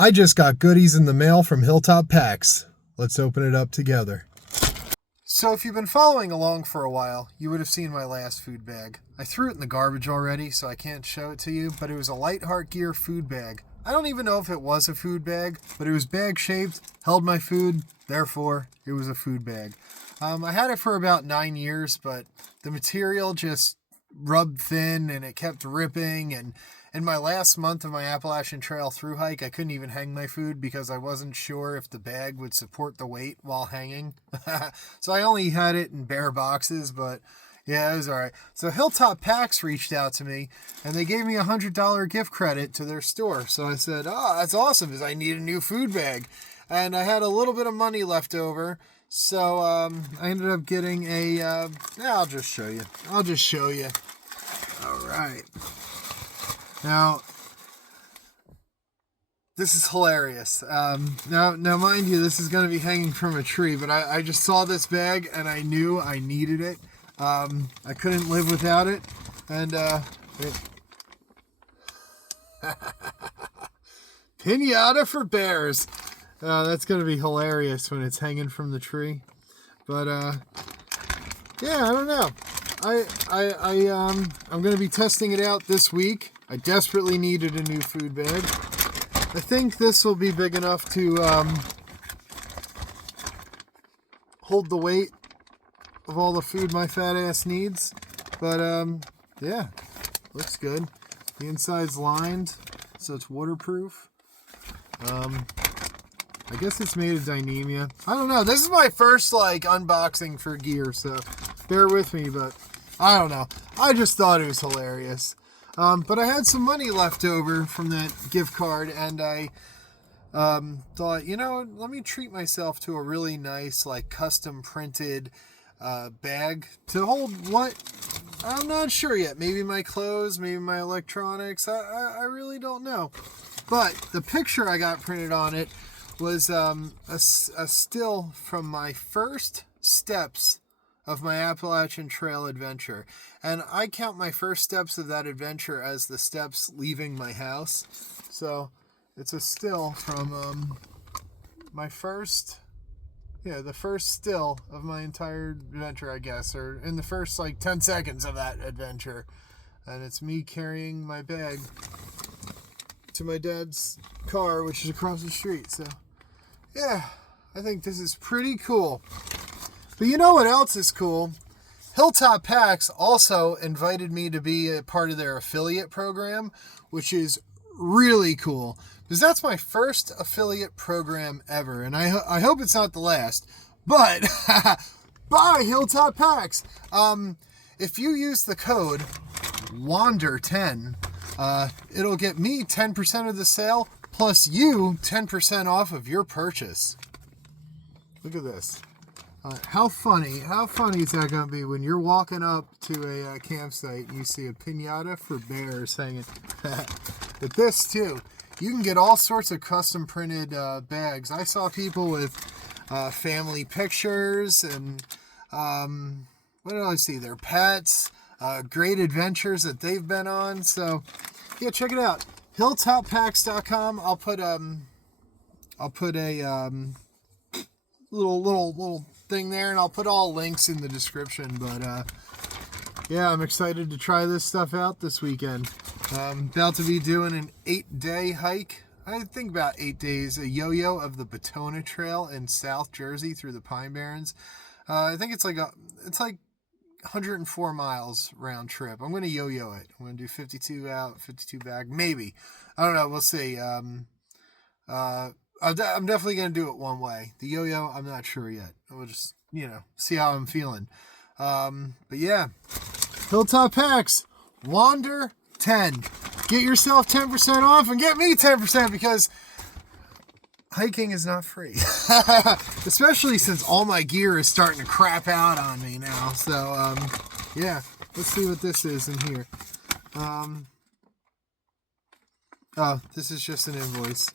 I just got goodies in the mail from Hilltop Packs. Let's open it up together. So if you've been following along for a while, you would have seen my last food bag. I threw it in the garbage already, so I can't show it to you, but it was a Light Heart Gear food bag. I don't even know if it was a food bag, but it was bag shaped, held my food, therefore it was a food bag. I had it for about 9 years, but the material just rubbed thin and it kept ripping, and in my last month of my Appalachian Trail thru hike, I couldn't even hang my food because I wasn't sure if the bag would support the weight while hanging. So I only had it in bare boxes, but yeah, it was all right. So Hilltop Packs reached out to me, and they gave me a $100 gift credit to their store. So I said, oh, that's awesome, because I need a new food bag. And I had a little bit of money left over, so I ended up getting a, I'll just show you. All right. Now, this is hilarious. Now, mind you, this is going to be hanging from a tree, but I just saw this bag, and I knew I needed it. I couldn't live without it, and Pinata for bears. That's going to be hilarious when it's hanging from the tree. But, yeah, I don't know. I'm going to be testing it out this week. I desperately needed a new food bag. I think this will be big enough to hold the weight of all the food my fat ass needs. But, yeah, looks good. The inside's lined, so it's waterproof. I guess it's made of dynamia. I don't know. This is my first, unboxing for gear, so bear with me, but I don't know. I just thought it was hilarious. But I had some money left over from that gift card, and I thought, let me treat myself to a really nice, custom printed bag to hold what? I'm not sure yet. Maybe my clothes, maybe my electronics. I really don't know. But the picture I got printed on it was a still from my first steps of my Appalachian Trail adventure. And I count my first steps of that adventure as the steps leaving my house. So it's a still from the first still of my entire adventure, I guess, or in the first 10 seconds of that adventure. And it's me carrying my bag to my dad's car, which is across the street. So yeah, I think this is pretty cool. But you know what else is cool? Hilltop Packs also invited me to be a part of their affiliate program, which is really cool, because that's my first affiliate program ever, and I hope it's not the last. But buy Hilltop Packs. If you use the code WANDER10, it'll get me 10% of the sale, plus you 10% off of your purchase. Look at this. How funny is that going to be when you're walking up to a campsite and you see a pinata for bears hanging? But this too, you can get all sorts of custom printed bags. I saw people with family pictures and what did I see? Their pets, great adventures that they've been on. So yeah, check it out. Hilltoppacks.com. I'll put a little thing there, and I'll put all links in the description. But yeah, I'm excited to try this stuff out this weekend. I'm about to be doing an 8-day hike. I think about 8 days, a yo-yo of the Batona Trail in South Jersey through the Pine Barrens. I think it's like 104 miles round trip. I'm going to yo-yo it. I'm going to do 52 out, 52 back, maybe. I don't know. We'll see. I'm definitely going to do it one way. The yo-yo, I'm not sure yet. We'll just, see how I'm feeling. But yeah, Hilltop Packs, Wander 10. Get yourself 10% off and get me 10% because hiking is not free. Especially since all my gear is starting to crap out on me now. So, yeah, let's see what this is in here. Oh, this is just an invoice.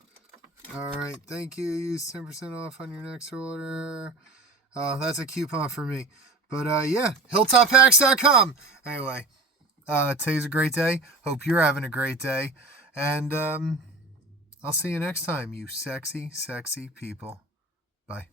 All right, thank you. Use 10% off on your next order. That's a coupon for me. But yeah, hilltoppacks.com. Anyway, today's a great day. Hope you're having a great day. And I'll see you next time, you sexy, sexy people. Bye.